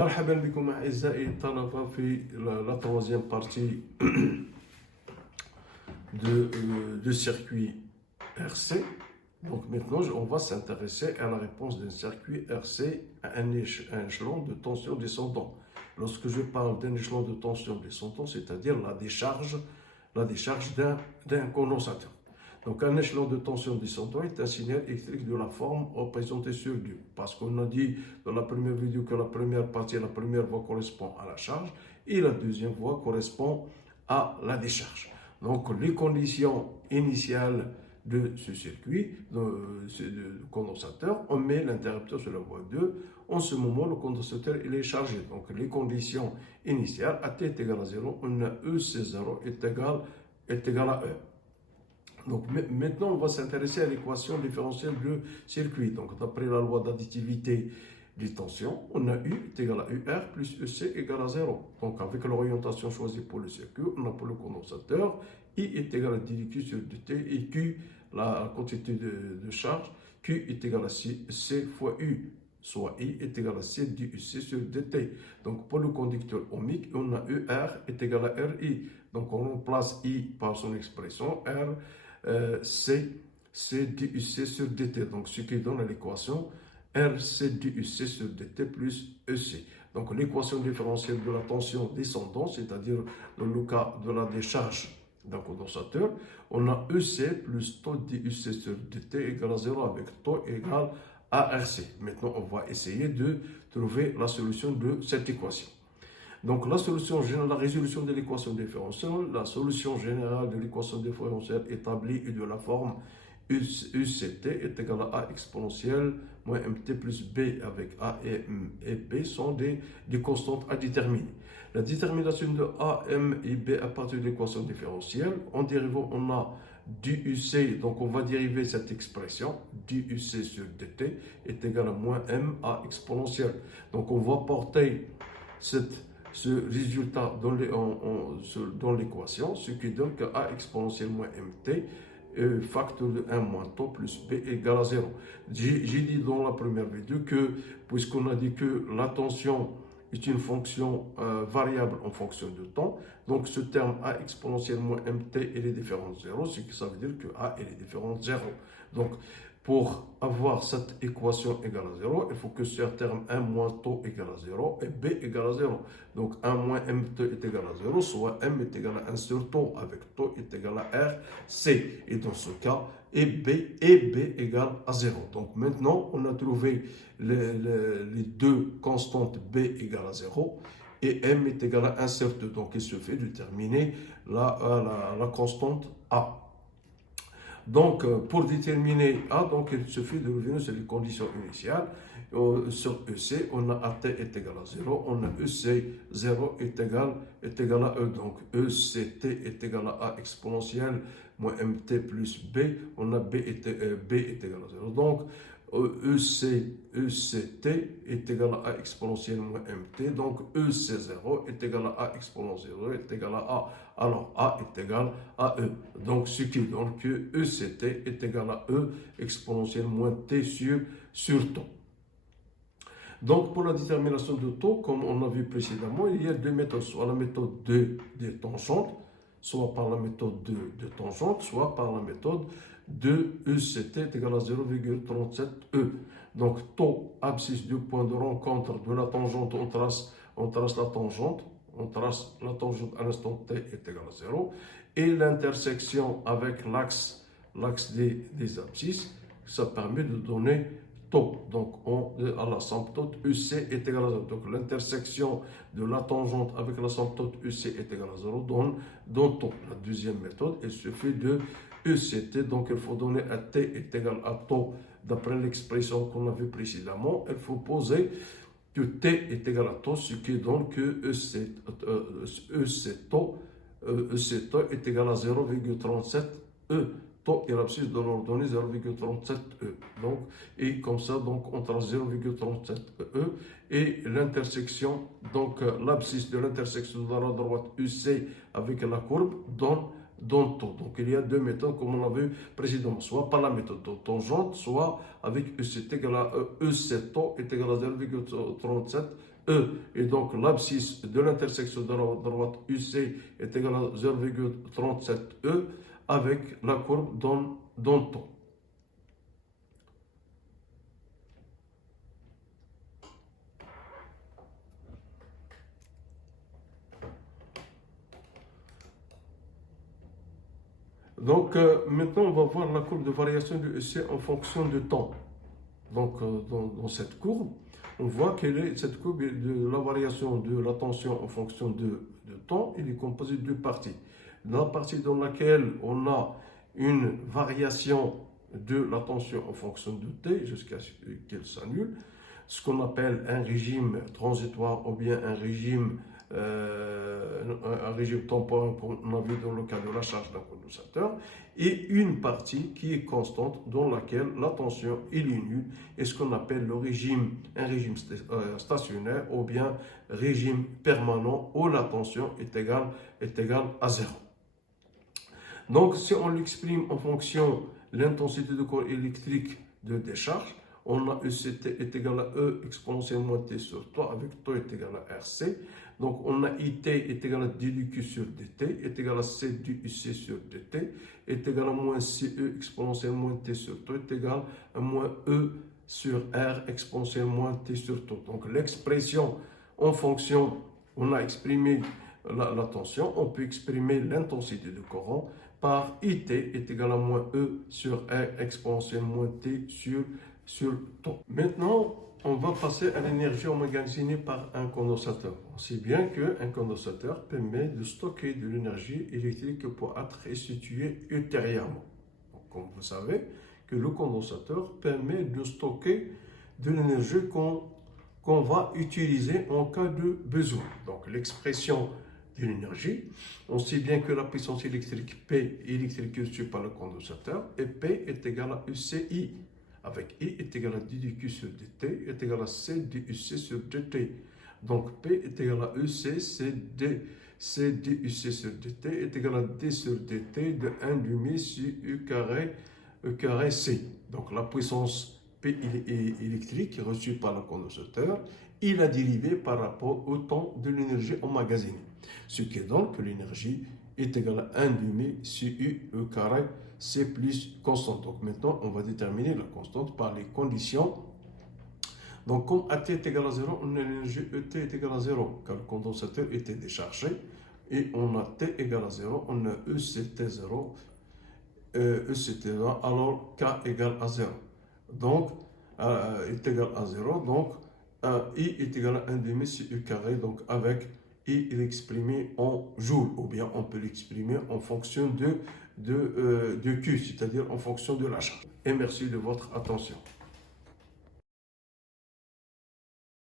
مرحبا بكم أعزائي الطلبة في la troisième partie de circuit RC. Donc maintenant, on va s'intéresser à la réponse d'un circuit RC à un échelon de tension descendant. Lorsque je parle d'un échelon de tension descendant, c'est-à-dire la décharge d'un condensateur. Donc un échelon de tension descendant est un signal électrique de la forme représentée sur du. Parce qu'on a dit dans la première vidéo que la première partie, la première voie correspond à la charge et la deuxième voie correspond à la décharge. Donc les conditions initiales de ce circuit, de condensateur, on met l'interrupteur sur la voie 2. En ce moment, le condensateur il est chargé. Donc les conditions initiales, à T est égal à 0, on a EC0 est égal à E. Donc maintenant, on va s'intéresser à l'équation différentielle du circuit. Donc d'après la loi d'additivité des tensions, on a U est égal à UR plus EC égal à 0. Donc avec l'orientation choisie pour le circuit, on a pour le condensateur I est égal à dQ sur dt et Q, la quantité de charge, Q est égal à C fois U, soit I est égal à C duc sur dt. Donc pour le conducteur ohmique, on a UR est égal à RI. Donc on remplace I par son expression R. C duc sur dt, donc ce qui donne l'équation RC duc sur dt plus EC. Donc l'équation différentielle de la tension descendante, c'est-à-dire dans le cas de la décharge d'un condensateur, on a EC plus taux duc sur dt égale à 0 avec taux égal à RC. Maintenant, on va essayer de trouver la solution de cette équation. Donc la solution générale, la résolution de l'équation différentielle, la solution générale de l'équation différentielle établie est de la forme UCT est égal à A exponentielle moins MT plus B avec A et B sont des constantes à déterminer. La détermination de A, M et B à partir de l'équation différentielle, en dérivant on a du UC, donc on va dériver cette expression, du UC sur dt est égal à moins M A exponentielle. Donc on va porter ce résultat dans l'équation, ce qui donne que A exponentielle moins mt, facteur de 1 moins taux plus B égale à 0. J'ai dit dans la première vidéo que, puisqu'on a dit que la tension est une fonction variable en fonction de temps, donc ce terme A exponentielle moins mt il est différent de 0, ce qui ça veut dire que A il est différent de 0. Donc pour avoir cette équation égale à 0, il faut que ce terme 1 moins taux égale à 0 et B égale à 0. Donc 1 moins mt est égal à 0, soit M est égal à 1 sur taux, avec taux est égal à R, C. Et dans ce cas, et B égale à 0. Donc maintenant, on a trouvé les deux constantes B égale à 0 et M est égal à 1 sur 2. Donc il suffit de terminer la constante A. Donc, pour déterminer A, donc, il suffit de revenir sur les conditions initiales. Sur EC, on a AT est égal à 0, on a EC 0 est égal à E. Donc, ECT est égal à A exponentielle moins MT plus B, on a B est égal à 0. Donc, ECT est égal à A exponentielle moins MT, donc EC0 est égal à A exponentielle 0 est égal à A. Alors A est égal à E. Donc ce qui donne que ECT est égal à E exponentielle moins T sur taux. Donc pour la détermination de taux, comme on a vu précédemment, il y a deux méthodes, soit la méthode de tangente, soit par la méthode de tangente, soit par la méthode de ECT est égal à 0,37 E. Donc taux abscisse du point de rencontre de la tangente, on trace la tangente. On trace la tangente à l'instant t est égal à 0 et l'intersection avec l'axe des abscisses, ça permet de donner taux. Donc à l'asymptote EC est égal à 0. Donc l'intersection de la tangente avec l'asymptote EC est égal à 0 donne taux. La deuxième méthode, il suffit de ECT, donc il faut donner à t est égal à taux d'après l'expression qu'on a vue précédemment. Il faut poser que T est égal à taux, ce qui donne que EC est égal à 0,37 E. Taux et l'abscisse de l'ordonnée 0,37 E. Donc, et comme ça, donc, on trace 0,37 E et l'intersection, donc l'abscisse de l'intersection de la droite EC avec la courbe donne taux. Donc il y a deux méthodes comme on l'a vu précédemment, soit par la méthode de tangente, soit avec EC taux est égal à 0,37 E. Et donc l'abscisse de l'intersection de la droite UC est égale à 0,37 E avec la courbe Danton. Donc maintenant, on va voir la courbe de variation du EC en fonction de temps. Donc dans cette courbe, on voit que cette courbe de la variation de la tension en fonction de temps, il est composé de deux parties. La partie dans laquelle on a une variation de la tension en fonction de t jusqu'à ce qu'elle s'annule, ce qu'on appelle un régime transitoire ou bien un régime temporaire qu'on a vu dans le cas de la charge d'un condensateur, et une partie qui est constante dans laquelle la tension est nulle, et ce qu'on appelle un régime stationnaire ou bien régime permanent où la tension est égale à 0. Donc si on l'exprime en fonction de l'intensité de courant électrique de décharge, on a ECT est égal à E exponentielle moins T sur τ avec τ est égal à RC. Donc on a IT est égal à d du Q sur dt est égal à C du UC sur dt est égal à moins CE exponentielle moins T sur τ est égal à moins E sur R exponentielle moins T sur τ. Donc l'expression en fonction, on a exprimé la tension, on peut exprimer l'intensité du courant par IT est égal à moins E sur R exponentielle moins T sur τ. Maintenant, on va passer à l'énergie emmagasinée par un condensateur. On sait bien qu'un condensateur permet de stocker de l'énergie électrique pour être restituée ultérieurement. Donc, comme vous savez, que le condensateur permet de stocker de l'énergie qu'on va utiliser en cas de besoin. Donc, l'expression de l'énergie, on sait bien que la puissance électrique P électrique reçue par le condensateur et P est égal à UCI. Avec I est égal à d du Q sur dt est égal à C du UC sur dt. Donc P est égal à UC, C du UC sur dt est égal à D sur dt de 1 demi sur U carré C. Donc la puissance P électrique reçue par le condensateur, il a dérivé par rapport au temps de l'énergie emmagasinée. Ce qui est donc que l'énergie est égale à 1 demi sur U carré C plus constante. Donc maintenant, on va déterminer la constante par les conditions. Donc comme AT est égal à 0, on a l'énergie ET est égal à 0, car le condensateur était déchargé. Et on a T égal à 0, on a ECT0, ECT0, alors K égale à 0. Donc, est égal à 0, donc I est égal à 1 demi sur U carré, donc avec I il est exprimé en joules, ou bien on peut l'exprimer en fonction de Q, c'est-à-dire en fonction de la charge. Et merci de votre attention.